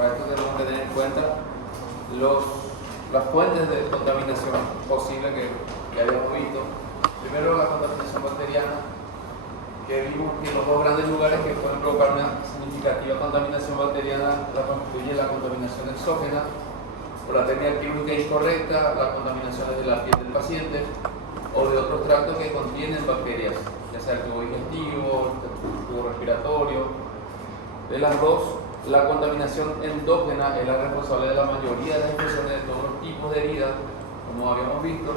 Para esto tenemos que tener en cuenta las fuentes de contaminación posible que habíamos visto. Primero, la contaminación bacteriana, que vimos que los dos grandes lugares que pueden provocar una significativa contaminación bacteriana la constituye la contaminación exógena, por la técnica química incorrecta, la contaminación desde la piel del paciente o de otros tractos que contienen bacterias, ya sea el tubo digestivo, el tubo respiratorio. De las dos, la contaminación endógena es la responsable de la mayoría de las infecciones de todos los tipos de heridas, como habíamos visto,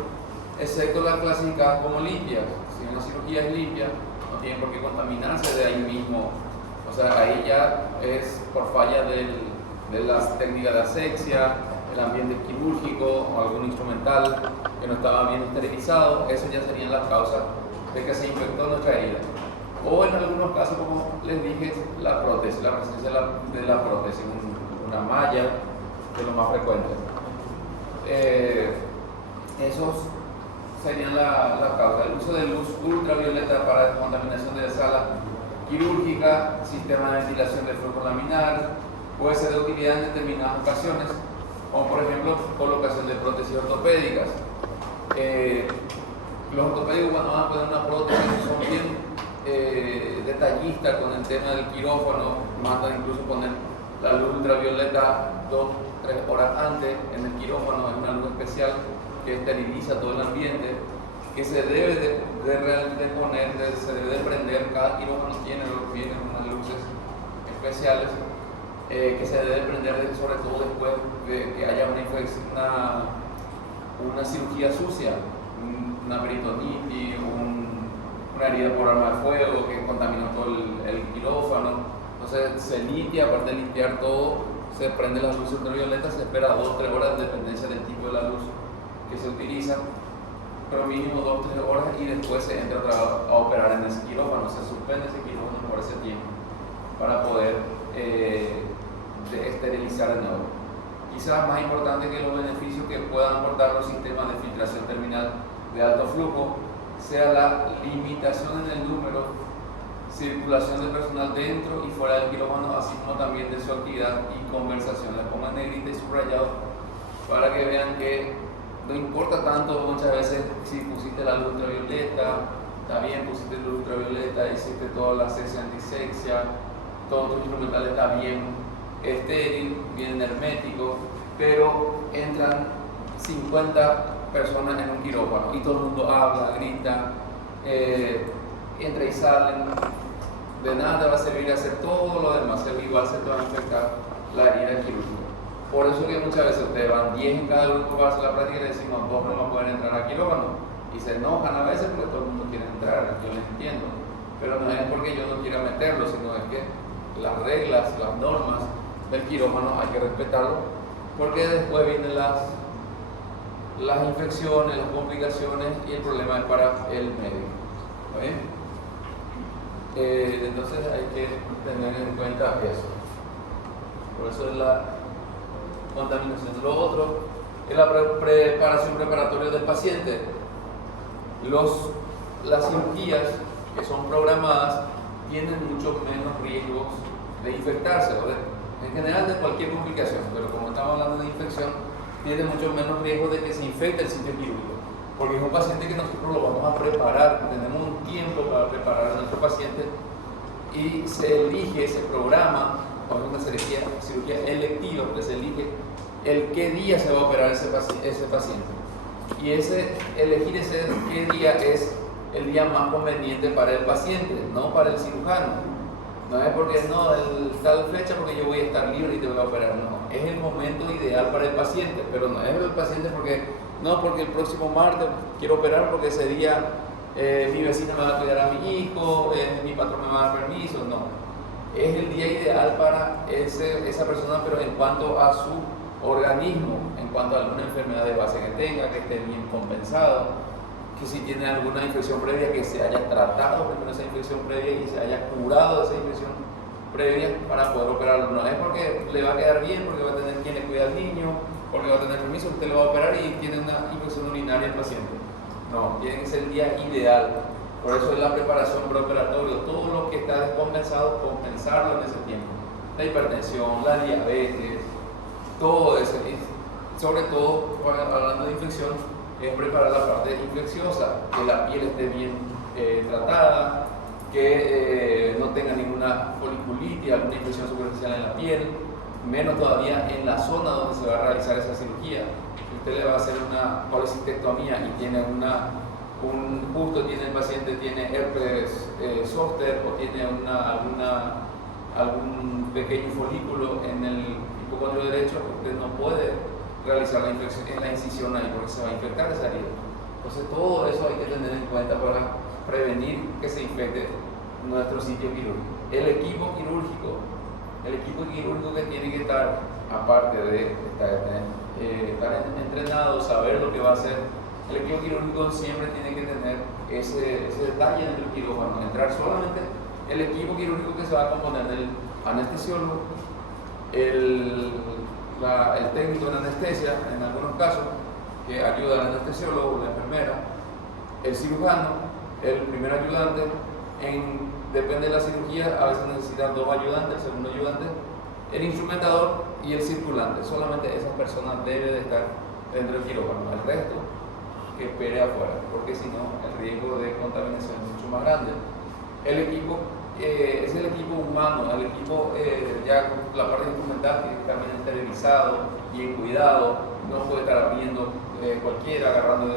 excepto las clasificadas como limpias. Si una cirugía es limpia, no tiene por qué contaminarse de ahí mismo. O sea, ahí ya es por falla de las técnicas de asepsia, el ambiente quirúrgico o algún instrumental que no estaba bien esterilizado. Eso ya serían las causas de que se infectó nuestra herida. O en algunos casos, como les dije, la prótesis, la presencia de la prótesis, una malla, que es lo más frecuente. Esos serían la causa. El uso de luz ultravioleta para descontaminación de sala quirúrgica, sistema de ventilación de flujo laminar, puede ser de utilidad en determinadas ocasiones, como por ejemplo colocación de prótesis ortopédicas. Los ortopédicos, cuando van a poner una prótesis, son bien detallistas con el tema del quirófano, mandan incluso poner la luz ultravioleta 2-3 horas antes en el quirófano. Es una luz especial que esteriliza todo el ambiente, que se debe de poner, se debe de prender. Cada quirófano tiene unas luces especiales que se debe de prender, sobre todo después de que haya una cirugía sucia, una peritonitis, una herida por arma de fuego que contaminó todo el quirófano. Entonces se limpia, aparte de limpiar todo, se prende las luces ultravioletas, se espera 2-3 horas en dependencia del tipo de la luz que se utiliza, pero mínimo 2-3 horas, y después se entra a operar en ese quirófano. Se suspende ese quirófano por ese tiempo para poder esterilizar de nuevo. Quizás más importante que los beneficios que puedan aportar los sistemas de filtración terminal de alto flujo sea la limitación en el número, circulación de personal dentro y fuera del quirófano, así como también de su actividad y conversación. Les pongo en negrita y subrayado para que vean que no importa tanto muchas veces si pusiste la luz ultravioleta, está bien, pusiste luz ultravioleta, hiciste toda la asepsia, antisepsia, todo tu instrumental está bien estéril, bien hermético, pero entran 50 personas en un quirófano y todo el mundo habla, grita, entra y salen. De nada te va a servir hacer todo lo demás, igual se te va a infectar la herida quirúrgica. Por eso que muchas veces ustedes van 10 en cada grupo para hacer la práctica y decimos 2 no pueden entrar al quirófano, y se enojan a veces porque todo el mundo quiere entrar. Yo les entiendo, pero no es porque yo no quiera meterlo, sino es que las reglas, las normas del quirófano hay que respetarlo, porque después vienen las infecciones, las complicaciones, y el problema es para el médico. Entonces hay que tener en cuenta eso. Por eso es la contaminación. Lo otro es la preparación preparatoria del paciente. Las cirugías que son programadas tienen mucho menos riesgos de infectarse, en general de cualquier complicación, pero como estamos hablando de infección, tiene mucho menos riesgo de que se infecte el sitio quirúrgico, porque es un paciente que nosotros lo vamos a preparar, tenemos un tiempo para preparar a nuestro paciente, y se elige, se programa, con una cirugía electiva, porque se elige el qué día se va a operar ese paciente, y elegir ese qué día es el día más conveniente para el paciente, no para el cirujano. No es porque tal fecha porque yo voy a estar libre y te voy a operar, no. Es el momento ideal para el paciente, pero no es el paciente porque el próximo martes quiero operar porque ese día mi vecina me va a cuidar a mi hijo, mi patrón me va a dar permiso, no. Es el día ideal para esa persona, pero en cuanto a su organismo, en cuanto a alguna enfermedad de base que tenga, que esté bien compensado, que si tiene alguna infección previa, que se haya tratado primero esa infección previa y se haya curado de esa infección previa para poder operarlo. No es porque le va a quedar bien, porque va a tener quien le cuida al niño, porque va a tener permiso, usted lo va a operar y tiene una infección urinaria el paciente. No, tiene que ser el día ideal. Por eso es la preparación preoperatoria, todo lo que está descompensado, compensarlo en ese tiempo. la hipertensión, la diabetes, todo eso. Y sobre todo, hablando de infección, es preparar la parte infecciosa, que la piel esté bien tratada, que no tenga ninguna foliculitis, alguna infección superficial en la piel, menos todavía en la zona donde se va a realizar esa cirugía. Si usted le va a hacer una policistectomía y tiene justo tiene el paciente tiene herpes zóster o tiene algún pequeño folículo en el hipocondrio derecho, usted no puede realizar la incisión ahí porque se va a infectar esa herida. Entonces todo eso hay que tener en cuenta para prevenir que se infecte nuestro sitio quirúrgico. El equipo quirúrgico que tiene que estar, aparte de estar entrenado, saber lo que va a hacer, el equipo quirúrgico siempre tiene que tener ese detalle en el quirófano, entrar solamente el equipo quirúrgico que se va a componer del anestesiólogo, el técnico en anestesia, en algunos casos, que ayuda al anestesiólogo, la enfermera, el cirujano, el primer ayudante, depende de la cirugía, a veces necesitan 2 ayudantes, el segundo ayudante, el instrumentador y el circulante. Solamente esas personas deben de estar dentro del quirófano. El resto, que espere afuera, porque si no, el riesgo de contaminación es mucho más grande. El equipo es el equipo humano, el equipo ya la parte instrumental tiene que estar bien esterilizado, bien cuidado, no puede estar abriendo cualquiera, agarrando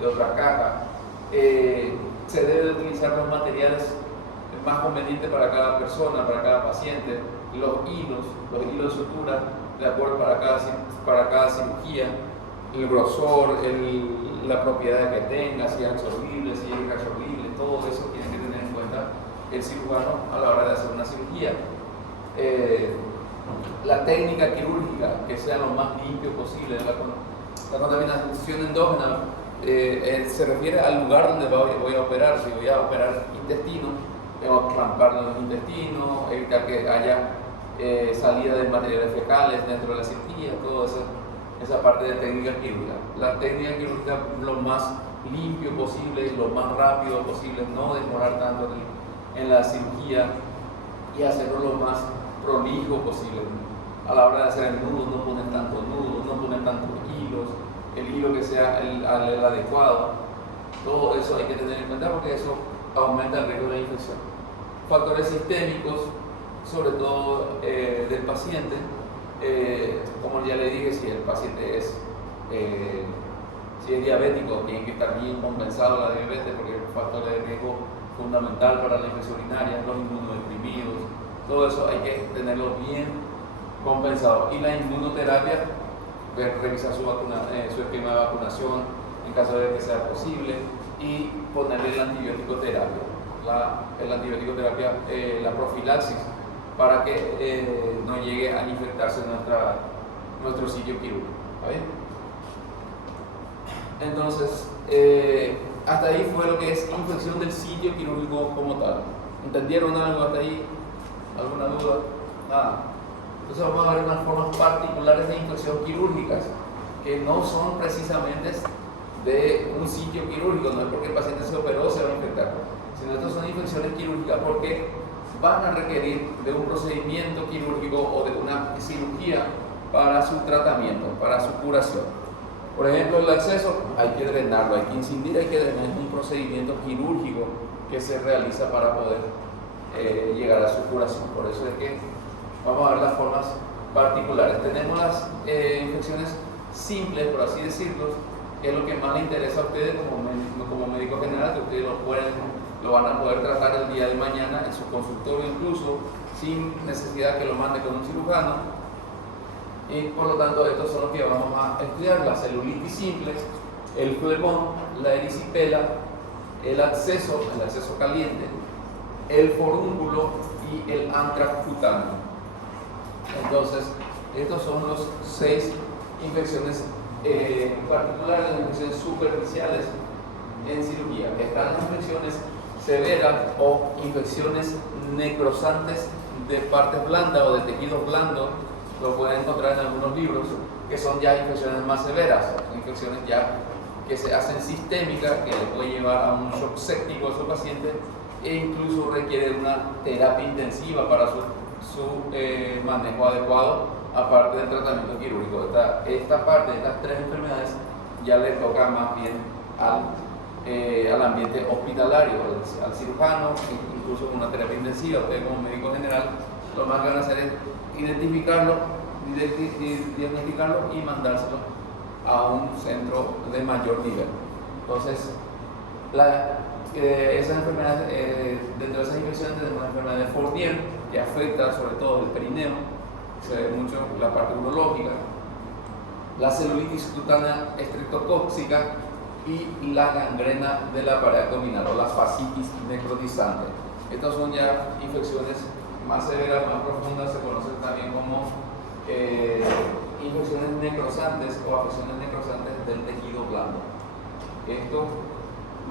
de otra caja. Se debe de utilizar los materiales más convenientes para cada persona, para cada paciente, los hilos de sutura de acuerdo para cada cirugía, el grosor, la propiedad que tenga, si es absorbible, si es irreabsorbible, todo eso tiene que tener en cuenta el cirujano a la hora de hacer una cirugía. La técnica quirúrgica, que sea lo más limpio posible. La contaminación endógena se refiere al lugar donde voy a operar. Si voy a operar intestino, tengo que clampear los intestinos, evitar que haya salida de materiales fecales dentro de la cirugía, toda esa parte de técnica quirúrgica. La técnica quirúrgica lo más limpio posible, lo más rápido posible, no demorar tanto en la cirugía y hacerlo lo más prolijo posible. A la hora de hacer el nudo, no poner tantos nudos, no poner tantos hilos, el hilo que sea el adecuado. Todo eso hay que tener en cuenta porque eso aumenta el riesgo de infección. Factores sistémicos, sobre todo del paciente, como ya le dije, si el paciente si es diabético, tiene que estar bien compensado la diabetes porque es un factor de riesgo fundamental para la infección urinaria, los inmunodeprimidos, todo eso hay que tenerlo bien compensado. Y la inmunoterapia, revisar su esquema de vacunación en caso de que sea posible y ponerle la antibiótico terapia, la profilaxis, para que no llegue a infectarse nuestro sitio quirúrgico. ¿Está bien? Entonces, hasta ahí fue lo que es infección del sitio quirúrgico como tal. ¿Entendieron algo hasta ahí? ¿Alguna duda? Nada. Entonces vamos a ver unas formas particulares de infección quirúrgicas que no son precisamente de un sitio quirúrgico, no es porque el paciente se operó se va a infectar, sino estas son infecciones quirúrgicas porque van a requerir de un procedimiento quirúrgico o de una cirugía para su tratamiento, para su curación. Por ejemplo, el absceso hay que drenarlo, hay que incidir, hay que drenar, es un procedimiento quirúrgico que se realiza para poder llegar a su curación. Por eso es que vamos a ver las formas particulares. Tenemos las infecciones simples, por así decirlo, que es lo que más le interesa a ustedes como médico general, que ustedes lo van a poder tratar el día de mañana en su consultorio, incluso sin necesidad que lo mande con un cirujano. Y por lo tanto, estos son los que vamos a estudiar: la celulitis simple, el flegmón, la erisipela, el absceso caliente, el forúnculo y el antrax cutáneo. Entonces, estos son los 6 infecciones particulares, infecciones superficiales en cirugía. Están las infecciones severas o infecciones necrosantes de partes blandas o de tejidos blandos. Lo pueden encontrar en algunos libros, que son ya infecciones más severas, infecciones ya que se hacen sistémicas, que le puede llevar a un shock séptico a su paciente e incluso requiere una terapia intensiva para su manejo adecuado, aparte del tratamiento quirúrgico. Esta parte de estas tres enfermedades ya le toca más bien al ambiente hospitalario, al cirujano, incluso con una terapia intensiva. Ustedes como médico general lo más que van a hacer es identificarlo, diagnosticarlo y mandárselo a un centro de mayor nivel. Entonces, esas enfermedades, dentro de esas infecciones tenemos la enfermedad de Fournier, que afecta sobre todo el perineo, se ve mucho la parte urológica, la celulitis cutánea estreptocóxica y la gangrena de la pared abdominal o la fascitis necrotizante. Estas son ya infecciones más severas, más profundas, se conocen también como infecciones necrosantes o afecciones necrosantes del tejido blando. Esto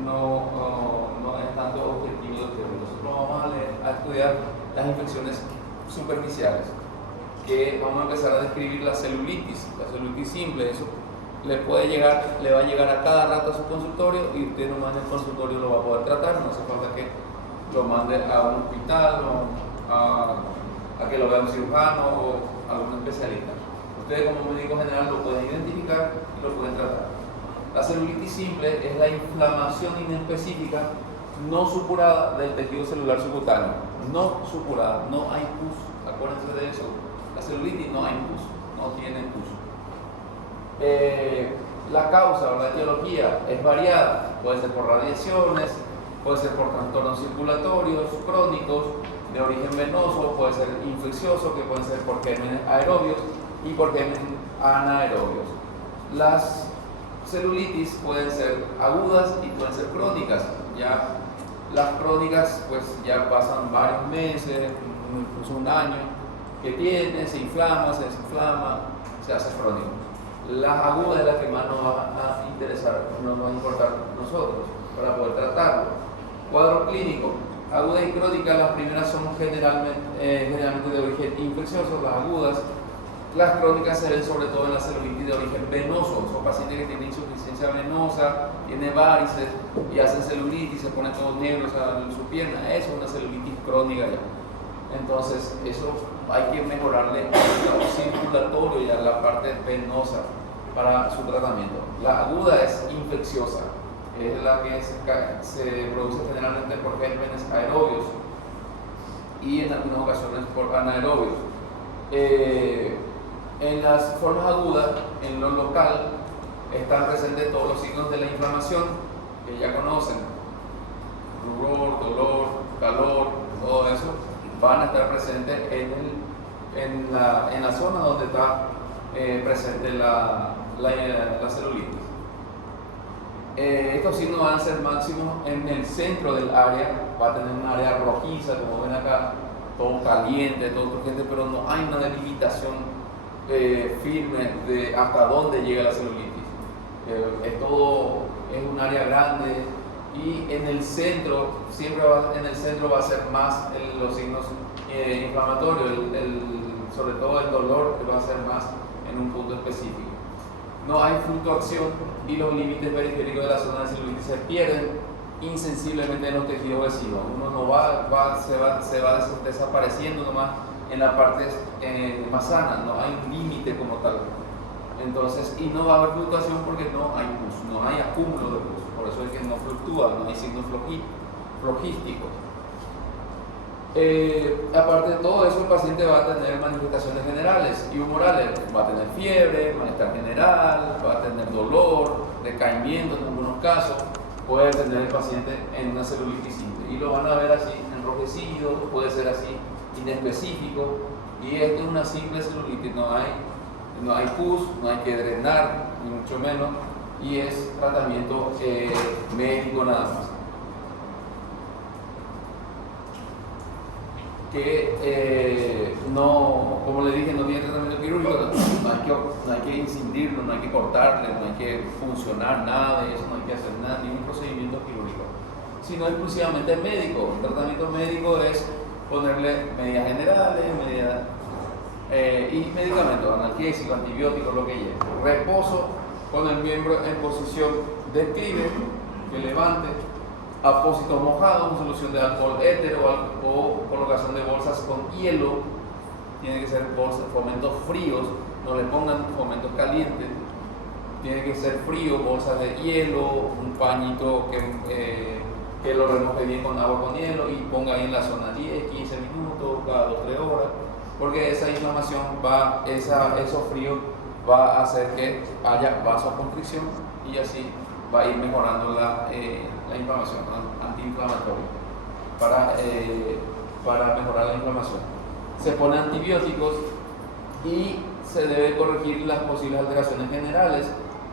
no es tanto objetivo de que nosotros vamos a estudiar las infecciones superficiales, que vamos a empezar a describir la celulitis simple. Eso le va a llegar a cada rato a su consultorio y usted nomás en el consultorio lo va a poder tratar, no hace falta que lo mande a un hospital o a que lo vea un cirujano o algún especialista. Ustedes como médico general lo pueden identificar y lo pueden tratar. La celulitis simple es la inflamación inespecífica no supurada del tejido celular subcutáneo. No supurada, no hay pus. Acuérdense de eso. La celulitis no hay pus, no tiene pus. La causa o la etiología es variada. Puede ser por radiaciones, puede ser por trastornos circulatorios crónicos de origen venoso, puede ser infeccioso, que pueden ser por gérmenes aerobios y por gérmenes anaerobios. Las celulitis pueden ser agudas y pueden ser crónicas. Ya las crónicas pues ya pasan varios meses, incluso un año que tiene, se inflama, se desinflama, se hace crónico. Las agudas es la que más nos va a interesar, nos va a importar a nosotros para poder tratarlo. Cuadro clínico, agudas y crónicas. Las primeras son generalmente de origen infeccioso, las agudas. Las crónicas se ven sobre todo en la celulitis de origen venoso. Son pacientes que tienen insuficiencia venosa, tienen varices y hacen celulitis, se ponen todos negros en su pierna. Eso es una celulitis crónica ya. Entonces, eso hay que mejorarle el circulatorio y a la parte venosa para su tratamiento. La aguda es infecciosa, es la que se produce generalmente por gérmenes aerobios y en algunas ocasiones por anaerobios. En las formas agudas, en lo local, están presentes todos los signos de la inflamación que ya conocen: rubor, dolor, calor, todo eso van a estar presentes en la zona donde está presente la celulitis. Estos signos van a ser máximos en el centro del área, va a tener un área rojiza, como ven acá, todo caliente, todo urgente, pero no hay una delimitación firme de hasta dónde llega la celulitis. Es un área grande y en el centro, en el centro va a ser más los signos inflamatorios, sobre todo el dolor, que va a ser más en un punto específico. No hay fluctuación y los límites periféricos de la zona de celulitis se pierden insensiblemente en los tejidos vecinos. Uno no se va desapareciendo nomás en la parte más sana, no hay un límite como tal. Entonces, y no va a haber fluctuación porque no hay pus, no hay acúmulo de pus, por eso es que no fluctúa, no hay signos flogísticos. Aparte de todo eso, el paciente va a tener manifestaciones generales y humorales, va a tener fiebre, malestar general, va a tener dolor, decaimiento en algunos casos, puede tener el paciente en una celulitis simple y lo van a ver así enrojecido, puede ser así inespecífico, y esto es una simple celulitis, no hay pus, no hay que drenar, ni mucho menos, y es tratamiento médico nada más. Que como le dije, no tiene tratamiento quirúrgico, no hay que incidirlo, no hay que cortarle, no hay que funcionar nada de eso, no hay que hacer nada, ningún procedimiento quirúrgico, sino exclusivamente médico. El tratamiento médico es ponerle medidas generales, y medicamentos, analgésicos, antibióticos, lo que lleve. Reposo con el miembro en posición de escribe, que levante, apósitos mojados, solución de alcohol éter o colocación de bolsas con hielo tiene que ser fomentos fríos, no le pongan fomentos calientes, tiene que ser frío, bolsas de hielo, un pañito que lo remoje bien con agua con hielo y ponga ahí en la zona 10, 15 minutos, cada 2-3 horas, porque esa inflamación eso frío va a hacer que haya vasoconstricción y así va a ir mejorando la inflamación, antiinflamatorio, para mejorar la inflamación. Se ponen antibióticos y se debe corregir las posibles alteraciones generales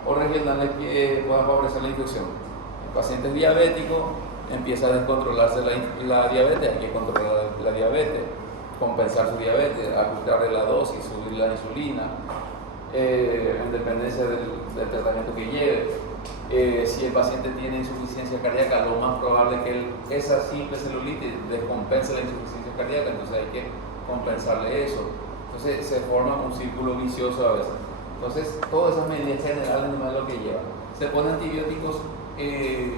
o regionales que puedan favorecer la infección. El paciente es diabético, empieza a descontrolarse la diabetes, hay que controlar la diabetes, compensar su diabetes, ajustarle la dosis, subir la insulina, en dependencia del tratamiento que lleve. Si el paciente tiene insuficiencia cardíaca, lo más probable es que esa simple celulitis descompense la insuficiencia cardíaca, entonces hay que compensarle eso. Entonces se forma un círculo vicioso a veces. Entonces todas esas medidas generales no es lo que lleva. Se ponen antibióticos de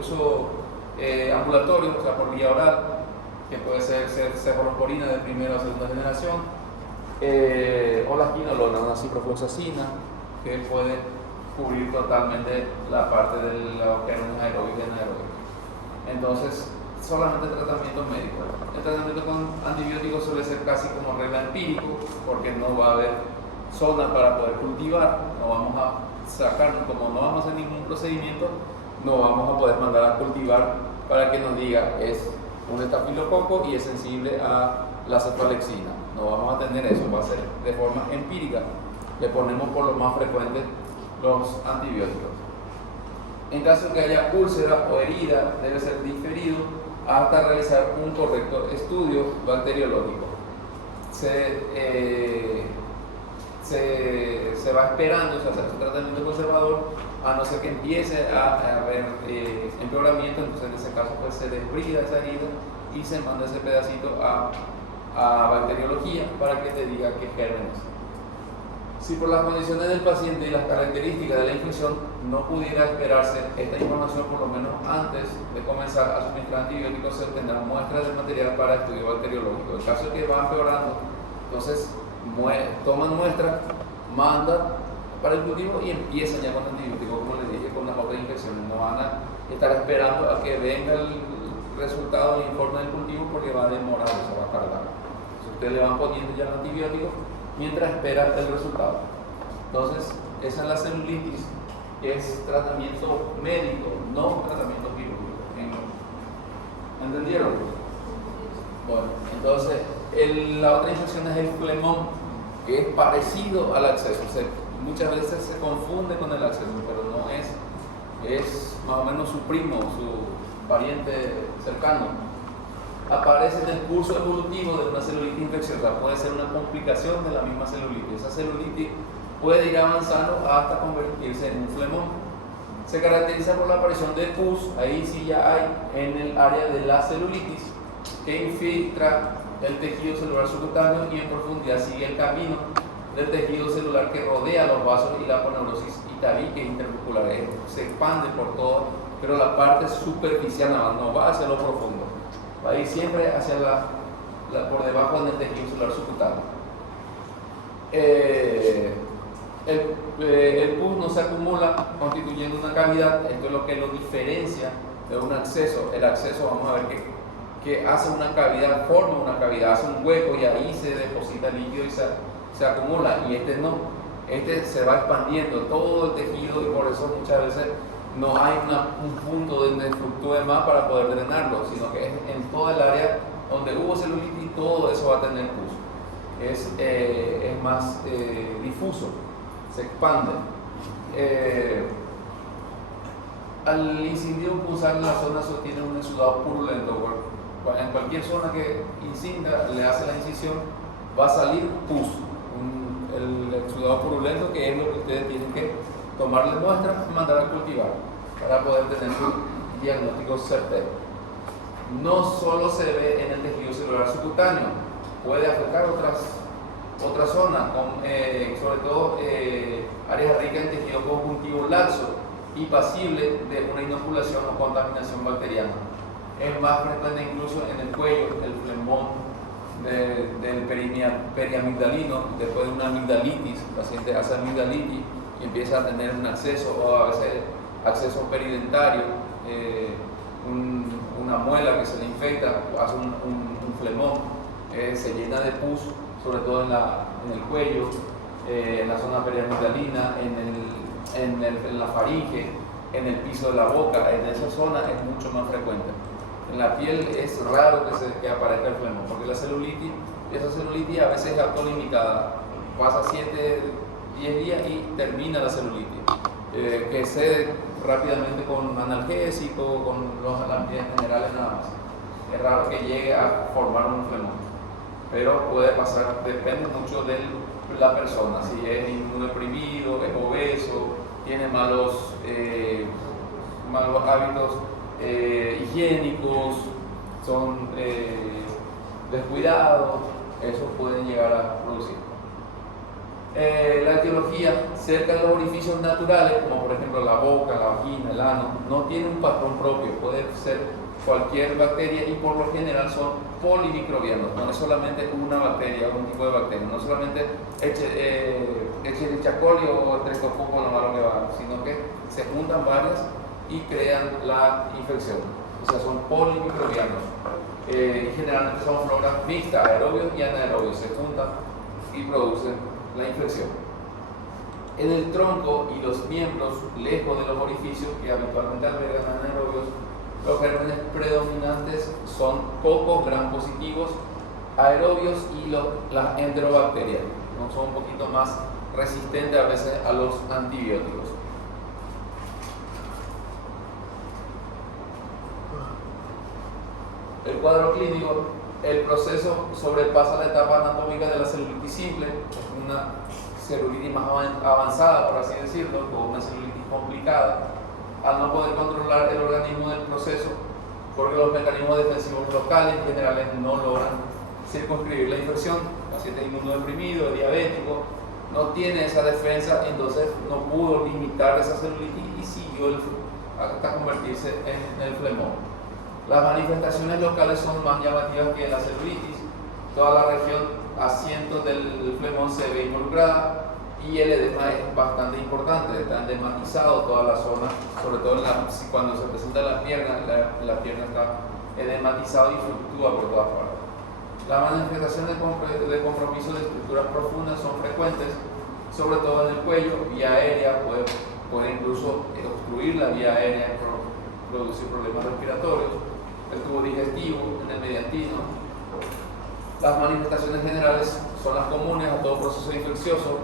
uso ambulatorio, o sea, por vía oral, que puede ser cefalosporina de primera o segunda generación, o la quinolona, una ciprofloxacina, que puede cubrir totalmente la parte de los géneros aeróbicos y anaeróbicos. Entonces, solamente tratamiento médico. El tratamiento con antibióticos suele ser casi como regla empírico, porque no va a haber zona para poder cultivar, no vamos a sacar, como no vamos a hacer ningún procedimiento, no vamos a poder mandar a cultivar para que nos diga es un estafilococo y es sensible a la cefalexina. No vamos a tener eso, va a ser de forma empírica. Le ponemos por lo más frecuente los antibióticos. En caso de que haya úlcera o herida, debe ser diferido hasta realizar un correcto estudio bacteriológico. Se va esperando, o sea, se hace un tratamiento conservador, a no ser que empiece a haber empeoramiento, entonces en ese caso pues se desbrida esa herida y se manda ese pedacito a bacteriología para que te diga qué gérmenes. Si por las condiciones del paciente y las características de la infección no pudiera esperarse esta información, por lo menos antes de comenzar a suministrar antibióticos, se obtendrán muestras de material para estudio bacteriológico. En caso de que va empeorando, entonces toman muestras, mandan para el cultivo y empiezan ya con antibióticos, como les dije, con las otras infecciones. No van a estar esperando a que venga el resultado del informe del cultivo porque va a demorar, se va a tardar. Entonces ustedes le van poniendo ya el antibiótico mientras espera el resultado. Entonces, esa es la celulitis, que es tratamiento médico, no tratamiento quirúrgico. ¿Entendieron? Bueno, entonces, la otra infección es el flemón, que es parecido al absceso. Muchas veces se confunde con el absceso, pero no es más o menos su primo, su pariente cercano. Aparece en el curso evolutivo de una celulitis infecciosa, puede ser una complicación de la misma celulitis. Esa celulitis puede ir avanzando hasta convertirse en un flemón. Se caracteriza por la aparición de pus, ahí sí ya hay en el área de la celulitis, que infiltra el tejido celular subcutáneo y en profundidad sigue el camino del tejido celular que rodea los vasos y la aponeurosis y tabique intermuscular. Se expande por todo, pero la parte superficial no va hacia lo profundo. Va a ir siempre hacia por debajo del tejido celular subcutáneo. El pus no se acumula constituyendo una cavidad, esto es lo que lo diferencia de un absceso. El absceso, vamos a ver que hace una cavidad, forma una cavidad, hace un hueco y ahí se deposita el líquido y se acumula, y este no, este se va expandiendo todo el tejido y por eso muchas veces no hay un punto donde fluctúe más para poder drenarlo, sino que es en toda el área donde hubo celulitis, todo eso va a tener pus. Es más difuso, se expande. Al incidir pulsar en la zona sostiene un exudado purulento. En cualquier zona que incida, le hace la incisión, va a salir pus, el exudado purulento, que es lo que ustedes tienen que tomarle muestras y mandar a cultivar para poder tener su diagnóstico certero. No solo se ve en el tejido celular subcutáneo, puede afectar otras zonas, sobre todo áreas ricas en tejido conjuntivo laxo y pasible de una inoculación o contaminación bacteriana. Es más frecuente incluso en el cuello, el flemón del periamigdalino, después de una amigdalitis, el paciente hace amigdalitis y empieza a tener un acceso, o a veces acceso peridentario, una muela que se le infecta, hace un flemón, se llena de pus, sobre todo en el cuello, en la zona periamigdalina, en la faringe, en el piso de la boca. En esa zona es mucho más frecuente. En la piel es raro que aparezca el flemón, porque esa celulitis a veces es autolimitada, pasa 7, 10 días y termina la celulitis, que cede rápidamente con analgésico, con los antibióticos generales nada más. Es raro que llegue a formar un flemón, pero puede pasar, depende mucho de la persona, si es inmunodeprimido, es obeso, tiene malos hábitos higiénicos, son descuidados, eso puede llegar a producir. La etiología cerca de los orificios naturales, como por ejemplo la boca, la vagina, el ano, no tiene un patrón propio, puede ser cualquier bacteria y por lo general son polimicrobianos, no es solamente una bacteria o un tipo de bacteria, no solamente Escherichia coli o Streptococcus lo malo que va, sino que se juntan varias y crean la infección, o sea, son polimicrobianos. Generalmente son floras mixtas, aerobios y anaerobios, se juntan y producen la infección. En el tronco y los miembros, lejos de los orificios que habitualmente albergan anaerobios, los gérmenes predominantes son cocos gram positivos, aerobios y las enterobacterias, ¿no? Son un poquito más resistentes a veces a los antibióticos. El cuadro clínico, el proceso sobrepasa la etapa anatómica de la celulitis simple, es una celulitis más avanzada, por así decirlo, o una celulitis complicada, al no poder controlar el organismo del proceso, porque los mecanismos defensivos locales en general no logran circunscribir la infección. El paciente inmunodeprimido, diabético, no tiene esa defensa, entonces no pudo limitar esa celulitis y siguió hasta convertirse en el flemón. Las manifestaciones locales son más llamativas que la celulitis. Toda la región asiento del flemón se ve involucrada y el edema es bastante importante, está endematizado toda la zona, sobre todo cuando se presenta la pierna está edematizado y fluctúa por todas partes. Las manifestaciones de compromiso de estructuras profundas son frecuentes, sobre todo en el cuello, vía aérea, puede incluso obstruir la vía aérea, producir problemas respiratorios, el tubo digestivo, en el mediastino. Las manifestaciones generales son las comunes a todo proceso infeccioso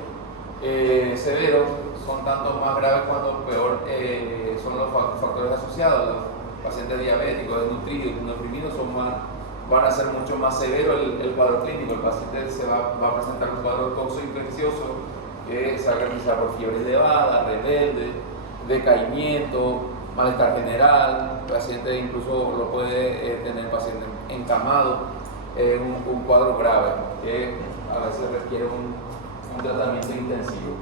severo, son tanto más graves cuanto peor son los factores asociados. Los pacientes diabéticos, desnutridos, inmunodeprimidos van a ser mucho más severo el cuadro clínico. El paciente va a presentar un cuadro toxo-infeccioso que se va a caracterizar por fiebre elevada, rebelde, decaimiento, malestar general. El paciente incluso lo puede tener el paciente encamado, un cuadro grave que a veces requiere un tratamiento intensivo.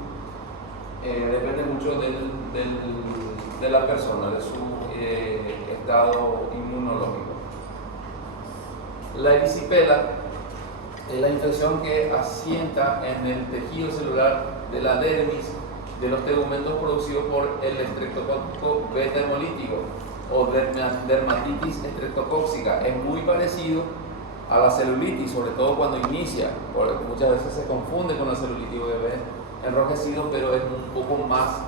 Depende mucho de la persona, de su estado inmunológico. La erisipela es la infección que asienta en el tejido celular de la dermis de los tegumentos producidos por el estreptococco beta hemolítico o dermatitis estreptocóxica. Es muy parecido a la celulitis, sobre todo cuando inicia, porque muchas veces se confunde con la celulitis bebé enrojecido, pero es un poco más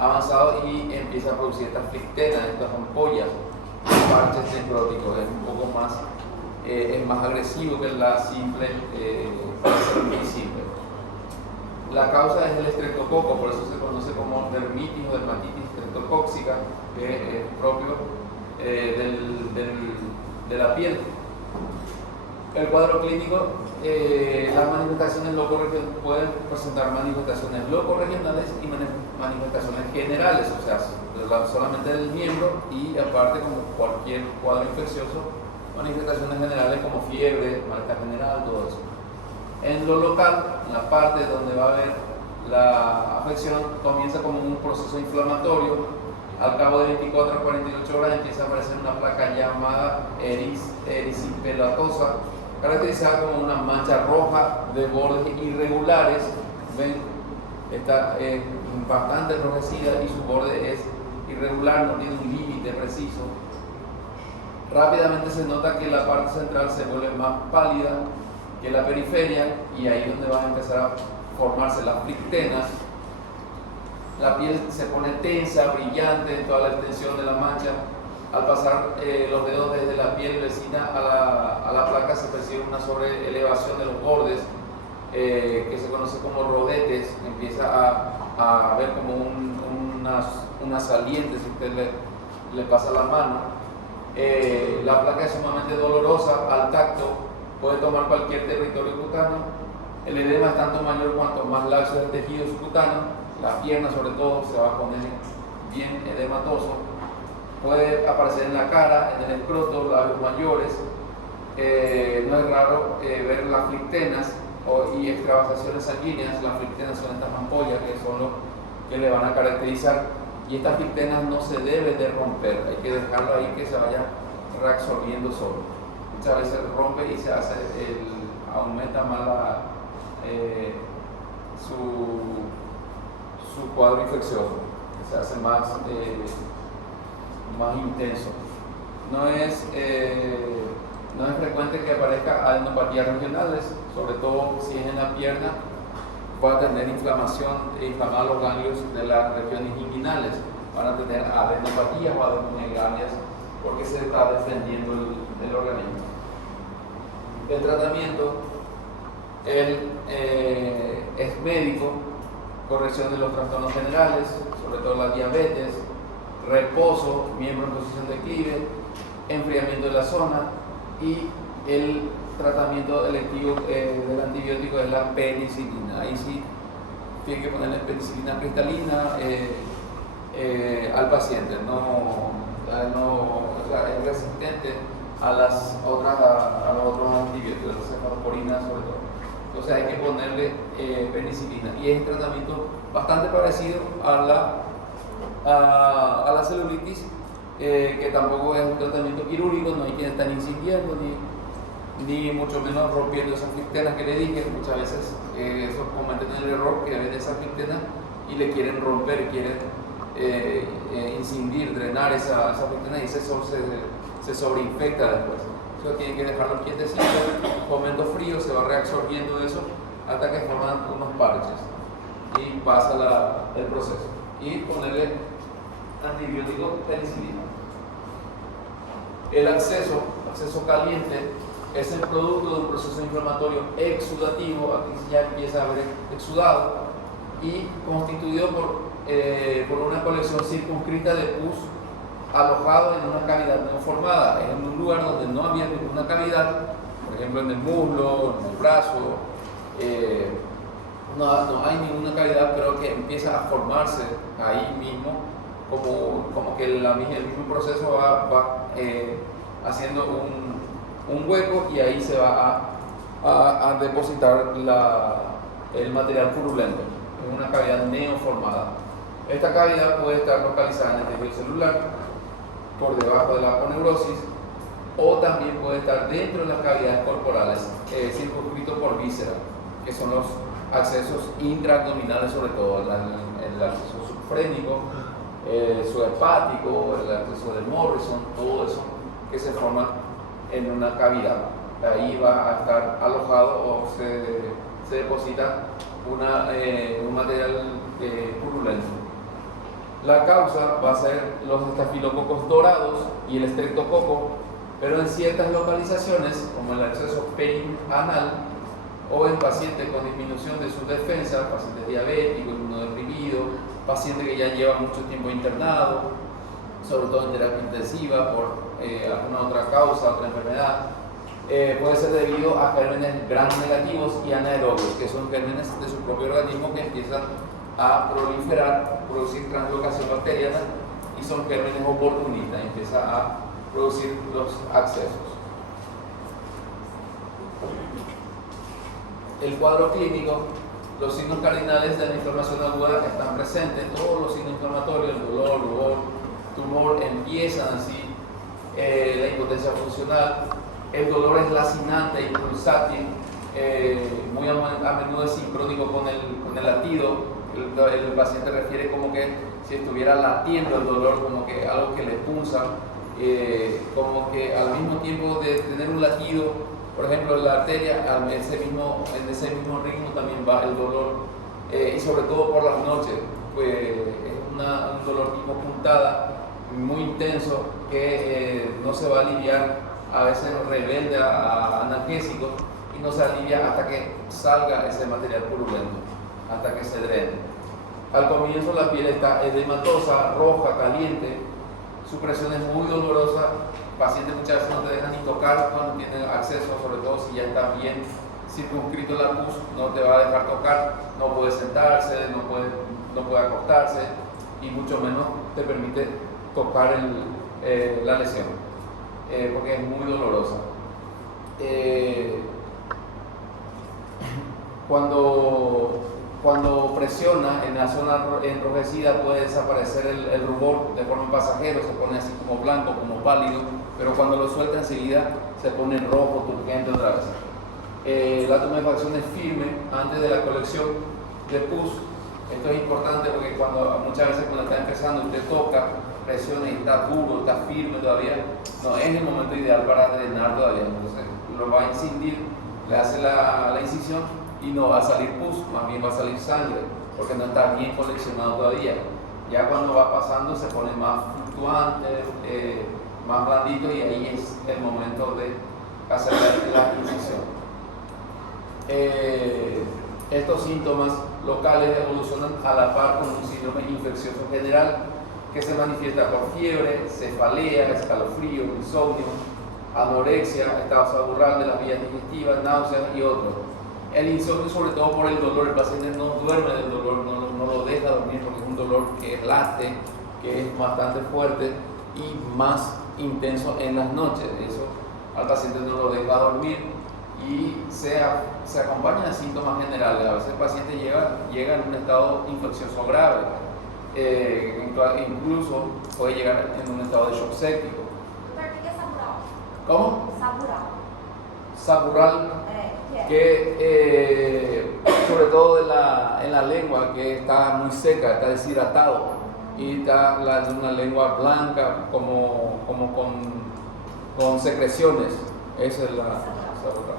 avanzado y empieza a producir estas flictenas, estas ampollas, parches necróticos. Es un poco más, es más agresivo que la simple celulitis simple. La causa es el estreptococo, por eso se conoce como dermitis o dermatitis estreptocóxica, que es propio de la piel. El cuadro clínico, las manifestaciones pueden presentar manifestaciones locorregionales y manifestaciones generales, o sea, solamente del miembro, y aparte, como cualquier cuadro infeccioso, manifestaciones generales como fiebre, malestar general, todo eso. En lo local, en la parte donde va a haber la afección, comienza como un proceso inflamatorio. Al cabo de 24 a 48 horas empieza a aparecer una placa llamada erisipelatosa, caracterizada como una mancha roja de bordes irregulares. ¿Ven? Está bastante enrojecida y su borde es irregular, no tiene un límite preciso. Rápidamente se nota que la parte central se vuelve más pálida que la periferia, y ahí es donde van a empezar a formarse las flictenas. La piel se pone tensa, brillante en toda la extensión de la mancha. Al pasar los dedos desde la piel vecina a la placa se percibe una sobreelevación de los bordes, que se conoce como rodetes. Empieza a ver como una saliente si usted le pasa la mano. La placa es sumamente dolorosa al tacto, puede tomar cualquier territorio cutáneo. El edema es tanto mayor cuanto más laxo es el tejido subcutáneo. La pierna sobre todo se va a poner bien edematoso. Puede aparecer en la cara, en el escroto, labios mayores. No es raro ver las flictenas y extravasaciones sanguíneas. Las flictenas son estas ampollas que son lo que le van a caracterizar, y estas flictenas no se deben de romper, hay que dejarlo ahí que se vaya reabsorbiendo solo. Muchas veces rompe y se hace aumenta más su cuadro infeccioso, se hace más intenso. No es frecuente que aparezca adenopatías regionales, sobre todo si es en la pierna. Va a tener inflamación e inflamar los ganglios de las regiones inguinales, van a tener adenopatías o adenomegalias porque se está defendiendo el organismo. El tratamiento es médico, corrección de los trastornos generales, sobre todo la diabetes, reposo, miembro en posición de equilibrio, enfriamiento de la zona, y el tratamiento electivo del antibiótico es la penicilina. Ahí sí tiene que ponerle penicilina cristalina al paciente, o sea, es resistente a los otros antibióticos, las cefaloporinas sobre todo. Entonces hay que ponerle penicilina, y es un tratamiento bastante parecido a la celulitis, que tampoco es un tratamiento quirúrgico, no hay que estar incidiendo ni mucho menos rompiendo esas flictenas que le dije. Muchas veces esos cometen el error que ven esas flictenas y le quieren romper, quieren incidir, drenar esa flictena, y se sobreinfecta después. Eso tienen que dejarlo quietecito, momento frío, se va reabsorbiendo eso hasta que forman unos parches y pasa el proceso. Y ponerle antibiótico penicilina. El acceso caliente es el producto de un proceso inflamatorio exudativo. Aquí ya empieza a haber exudado, y constituido por una colección circunscrita de pus alojado en una cavidad no formada. Es en un lugar donde no había ninguna cavidad, por ejemplo en el muslo, en el brazo, no hay ninguna cavidad, pero que empieza a formarse ahí mismo, como que el mismo proceso va haciendo un hueco, y ahí se va a depositar el material purulento en una cavidad neoformada. Esta cavidad puede estar localizada en el tejido celular, por debajo de la aponeurosis, o también puede estar dentro de las cavidades corporales, circunscrito por víscera, que son los accesos intraabdominales, sobre todo el acceso subfrénico, subhepático, el acceso de Morrison, todo eso que se forma en una cavidad. Ahí va a estar alojado o se deposita un material purulento. La causa va a ser los estafilococos dorados y el estreptococo, pero en ciertas localizaciones, como el acceso perianal, o en pacientes con disminución de su defensa, pacientes diabéticos, inmunodeprimidos, pacientes que ya llevan mucho tiempo internado, sobre todo en terapia intensiva por alguna otra causa, otra enfermedad. Puede ser debido a gérmenes gram negativos y anaerobios, que son gérmenes de su propio organismo que empiezan a proliferar, producir translocación bacteriana, y son gérmenes oportunistas, empieza a producir los accesos. El cuadro clínico, los signos cardinales de la inflamación aguda están presentes, todos los signos inflamatorios, el dolor, tumor, empiezan así, la impotencia funcional, El dolor es lacinante y pulsátil, muy a menudo es sincrónico con el latido. El paciente refiere como que si estuviera latiendo el dolor, como que algo que le punza, como que al mismo tiempo de tener un latido, por ejemplo, en la arteria, en ese mismo ritmo también va el dolor, y sobre todo por las noches, pues es un dolor tipo puntada, muy intenso, que no se va a aliviar, a veces rebelde a analgésicos, y no se alivia hasta que salga ese material purulento, hasta que se drene. Al comienzo la piel está edematosa, roja, caliente, su presión es muy dolorosa, pacientes muchas veces no te dejan ni tocar cuando tienen acceso, sobre todo si ya está bien circunscrito la pus, no te va a dejar tocar, no puede sentarse, no puede acostarse y mucho menos te permite tocar la lesión, porque es muy dolorosa. Cuando presiona en la zona enrojecida puede desaparecer el rubor de forma pasajera, se pone así como blanco, como pálido, pero cuando lo suelta enseguida se pone rojo, turgente otra vez. La tumefacción es firme antes de la colección de pus. Esto es importante porque muchas veces cuando está empezando usted toca, presiona y está duro, está firme todavía, no es el momento ideal para drenar todavía. Entonces lo va a incidir, le hace la incisión y no va a salir pus, más bien va a salir sangre, porque no está bien coleccionado todavía. Ya cuando va pasando se pone más fluctuante, más blandito, y ahí es el momento de hacer la incisión. Estos síntomas locales evolucionan a la par con un síndrome infeccioso general que se manifiesta por fiebre, cefalea, escalofrío, insomnio, anorexia, estado saturral de las vías digestivas, náuseas y otros. El insomnio sobre todo por el dolor, el paciente no duerme del dolor, no lo deja dormir porque es un dolor que late, que es bastante fuerte y más intenso en las noches. Eso al paciente no lo deja dormir y se acompaña de síntomas generales. A veces el paciente llega en un estado infeccioso grave, incluso puede llegar en un estado de shock séptico. ¿Qué es sabural? ¿Cómo? Sabural. Sabural, que sobre todo en la lengua, que está muy seca, está deshidratado, y está una lengua blanca como con secreciones. Esa es la sabural.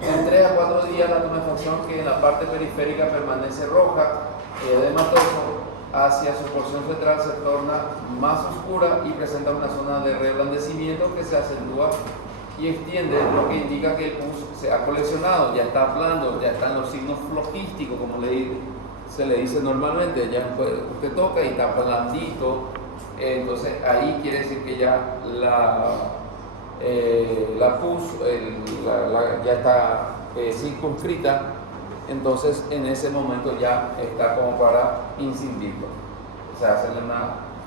En 3 a 4 días la tumefacción, que en la parte periférica permanece roja, edematoso, hacia su porción central se torna más oscura y presenta una zona de reblandecimiento que se acentúa y extiende, lo que indica que el pus se ha coleccionado, ya está blando, ya están los signos flojísticos, como se le dice normalmente, ya usted toca y está blandito, entonces ahí quiere decir que ya la pus ya está circunscrita, entonces en ese momento ya está como para incidirlo, o sea, hacerle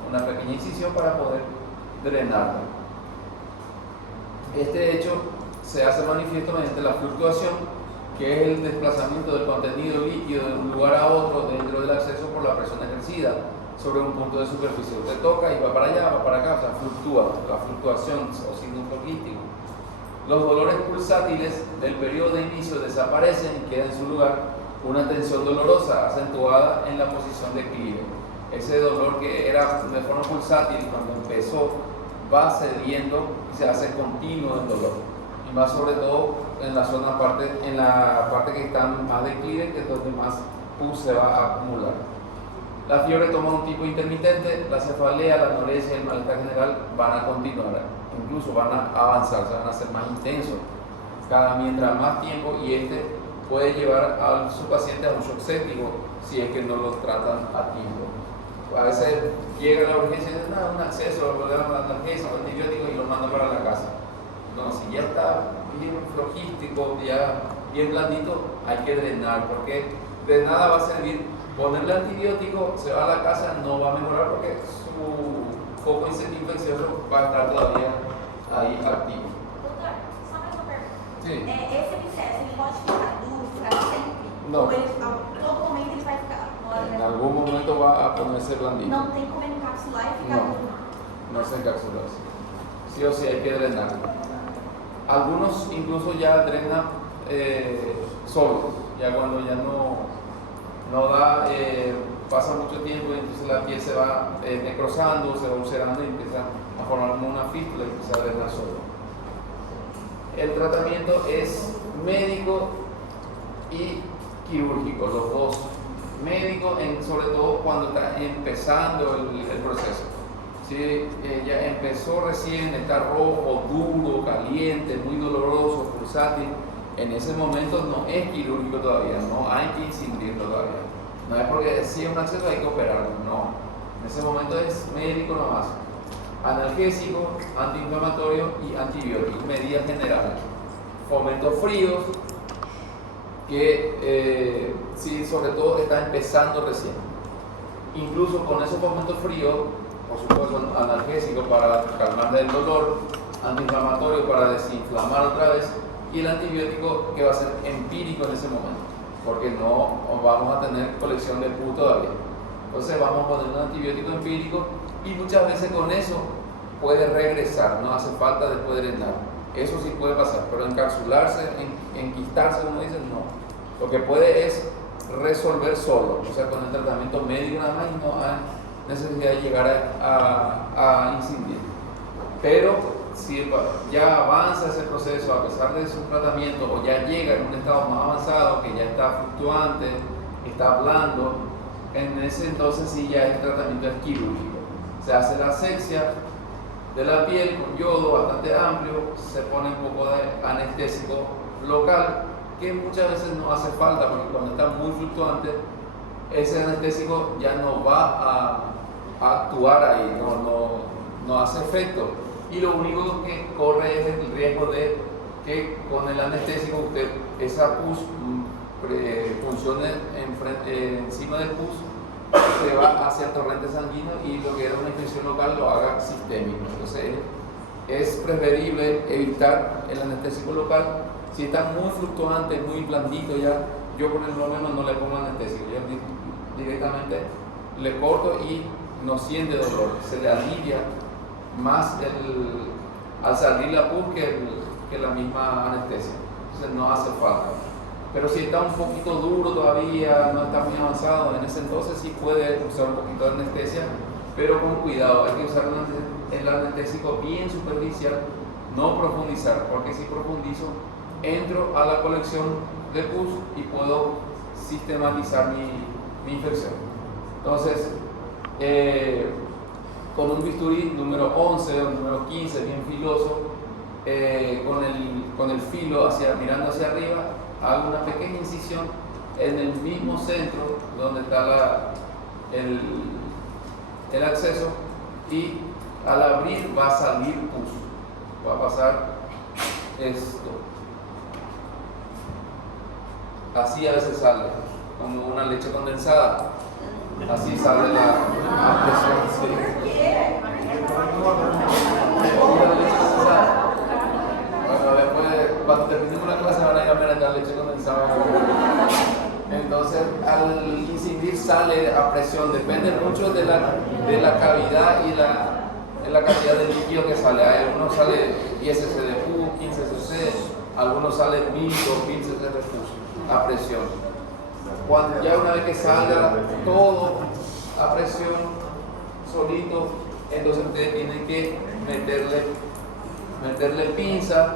una pequeña incisión para poder drenarlo. Este hecho se hace manifiesto mediante la fluctuación, que es el desplazamiento del contenido líquido de un lugar a otro dentro del acceso por la presión ejercida sobre un punto de superficie. Usted toca y va para allá, va para acá, o sea, fluctúa, la fluctuación o signo floquístico. Los dolores pulsátiles del periodo de inicio desaparecen y queda en su lugar una tensión dolorosa acentuada en la posición de equilibrio. Ese dolor que era de forma pulsátil cuando empezó va cediendo y se hace continuo el dolor, y más sobre todo en la parte que está más declive, que es donde más pus se va a acumular. La fiebre toma un tipo intermitente, la cefalea, la anorexia y el malestar general van a continuar, incluso van a avanzar, se van a hacer más intensos mientras más tiempo, y puede llevar a su paciente a un shock séptico si es que no lo tratan a tiempo. A veces llega a la urgencia y dice, un acceso, le dan analgésico, antibiótico y lo mandan para la casa. No, si ya está bien flojístico, ya bien blandito, hay que drenar, porque de nada va a servir ponerle antibiótico, se va a la casa, no va a mejorar porque su foco infeccioso va a estar todavía ahí activo. Doutor, só mais uma pergunta. Sim. Esse abscesso, ele pode ficar duro, ficar sempre? Não. Ou ele, a todo momento ele vai ficar? En algún momento va a ponerse blandito. Não tem como ele encapsular e ficar No, duro. no se encapsula. Sí o sí hay que drenar. Algunos incluso ya drenan solo, ya cuando ya no da, pasa mucho tiempo y entonces la piel se va necrosando, se va ulcerando y empieza a formar como una fístula y empieza a drenar solo. El tratamiento es médico y quirúrgico, los dos. Médico, sobre todo cuando está empezando el proceso. Si ya empezó recién, está rojo, duro, caliente, muy doloroso, pulsátil, en ese momento no es quirúrgico todavía, no hay que incidirlo todavía. No es porque si es un acceso hay que operarlo, no. En ese momento es médico nomás. Analgésico, antiinflamatorio y antibiótico, medidas generales. Fomentos fríos, que sí, sobre todo está empezando recién. Incluso con esos fomentos fríos, por supuesto, analgésico para calmar el dolor, antiinflamatorio para desinflamar otra vez, y el antibiótico que va a ser empírico en ese momento, porque no vamos a tener colección de pus todavía. Entonces vamos a poner un antibiótico empírico y muchas veces con eso puede regresar, no hace falta después de drenar. Eso sí puede pasar, pero encapsularse, enquistarse, como dicen, no. Lo que puede es resolver solo, o sea, con el tratamiento médico nada más y no hay necesidad de llegar a incidir. Pero si ya avanza ese proceso a pesar de su tratamiento o ya llega en un estado más avanzado, que ya está fluctuante, está blando, en ese entonces sí ya el tratamiento es quirúrgico. Se hace la asepsia de la piel con yodo bastante amplio, se pone un poco de anestésico local, que muchas veces no hace falta porque cuando está muy fluctuante, ese anestésico ya no va a actuar ahí, no hace efecto. Y lo único que corre es el riesgo de que con el anestésico esa pus funcione encima del pus, se va hacia torrente sanguíneo y lo que era una infección local lo haga sistémico. Entonces es preferible evitar el anestésico local. Si está muy fluctuante, muy blandito ya, yo por el problema no le pongo anestésico, yo directamente le corto y no siente dolor, se le alivia más al salir la pus que la misma anestesia, entonces no hace falta. Pero si está un poquito duro todavía, no está muy avanzado, en ese entonces sí puede usar un poquito de anestesia, pero con cuidado, hay que usar el anestésico bien superficial, no profundizar, porque si profundizo, entro a la colección de pus y puedo sistematizar mi infección. Entonces, con un bisturí número 11 o número 15, bien filoso, con el filo mirando hacia arriba, hago una pequeña incisión en el mismo centro donde está el acceso, y al abrir va a salir pus, va a pasar esto. Así a veces sale, como una leche condensada. Así sale la presión. Sí. Bueno, después, cuando terminemos la clase, van a ir a ver la leche condensada. Entonces, al incidir sale a presión, depende mucho de la cavidad y la cantidad de líquido que sale. Algunos sale 10 cc de pus, 15 cc, algunos salen 1000 o 1000 cc de pus a presión. Cuando ya una vez que salga todo a presión solito, entonces ustedes tienen que meterle pinza,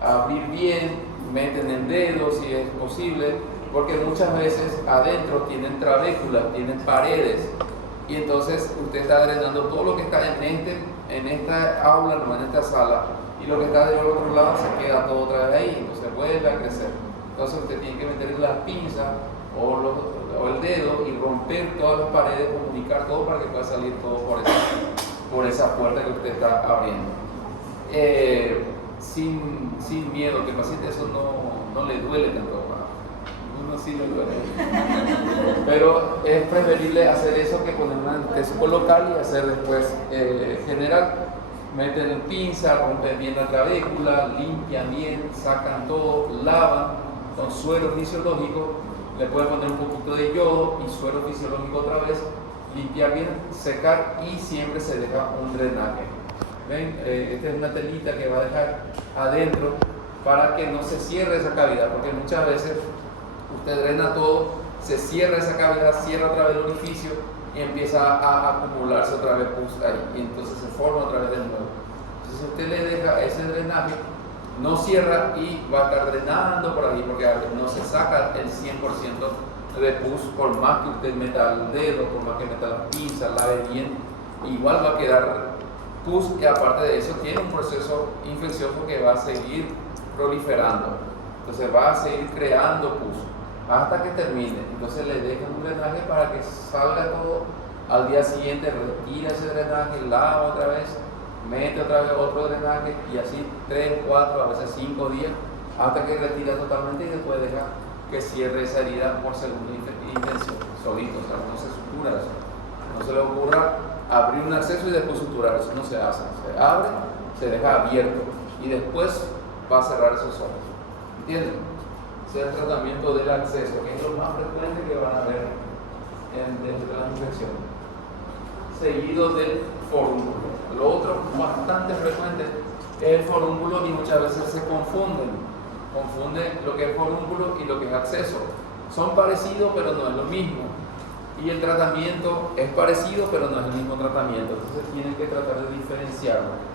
abrir bien, meten el dedo si es posible, porque muchas veces adentro tienen trabéculas, tienen paredes, y entonces usted está drenando todo lo que está en esta aula, no en esta sala, y lo que está del otro lado se queda todo otra vez ahí, entonces vuelve a crecer. Entonces usted tiene que meterle la pinza o el dedo y romper todas las paredes, comunicar todo para que pueda salir todo por esa puerta que usted está abriendo. Sin miedo, que el paciente eso no le duele tanto. A uno sí le duele. Pero es preferible hacer eso que poner un anestésico local y hacer después general. Meten pinza, rompen bien la trabécula, limpian bien, sacan todo, lavan con suero fisiológico, le pueden poner un poquito de yodo y suero fisiológico otra vez, limpiar bien, secar y siempre se deja un drenaje. ¿Ven? Esta es una telita que va a dejar adentro para que no se cierre esa cavidad, porque muchas veces usted drena todo, se cierra esa cavidad, cierra otra vez el orificio y empieza a acumularse otra vez pus ahí, y entonces se forma otra vez de nuevo. Entonces si usted le deja ese drenaje, no cierra y va a estar drenando por ahí, porque no se saca el 100% de pus, por más que usted meta el dedo, por más que meta las pinzas, lave bien, igual va a quedar pus, y aparte de eso tiene un proceso infeccioso que va a seguir proliferando, entonces va a seguir creando pus hasta que termine. Entonces le dejan un drenaje para que salga todo. Al día siguiente retira ese drenaje, lava otra vez, mete otra vez otro drenaje, y así 3, 4, a veces 5 días hasta que retira totalmente, y después deja que cierre esa herida por segunda intención, solito, o sea, no se sutura eso. No se le ocurra abrir un acceso y después suturar, eso no se hace. Se abre, se deja abierto y después va a cerrar esos ojos. ¿Entienden? Ese es el tratamiento del acceso, que es lo más frecuente que van a ver dentro de las infecciones. Seguido del forúnculo. Lo otro bastante frecuente es el forúnculo, y muchas veces se confunden lo que es forúnculo y lo que es acceso. Son parecidos, pero no es lo mismo. Y el tratamiento es parecido, pero no es el mismo tratamiento. Entonces tienen que tratar de diferenciarlo.